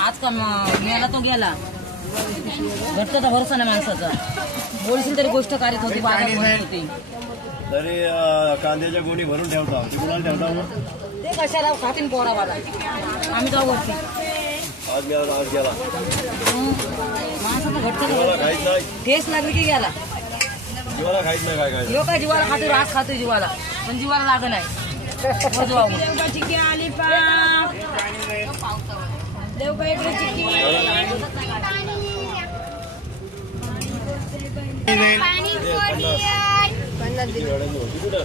आज का मेला तो गेला घरचा भरोसा नाही माणसाचा. बोलशील तरी गोष्ट काढत होती, बाजार भरत होती. तरी कांद्याच्या गोणी भरून ठेवता, ते कुणाला ठेवता मग? ते कशाला खातीन पोरावाला. आम्ही जाऊ वरती. आज गेला माणसाचा घरचा जीवाला खायच नाही, ठेस लागली की गेला. जीवाला खायच नाही. काय काय लोक जीवाला खातो, रास खातो जीवाला, पण जीवाला लागत नाही. आली कुठं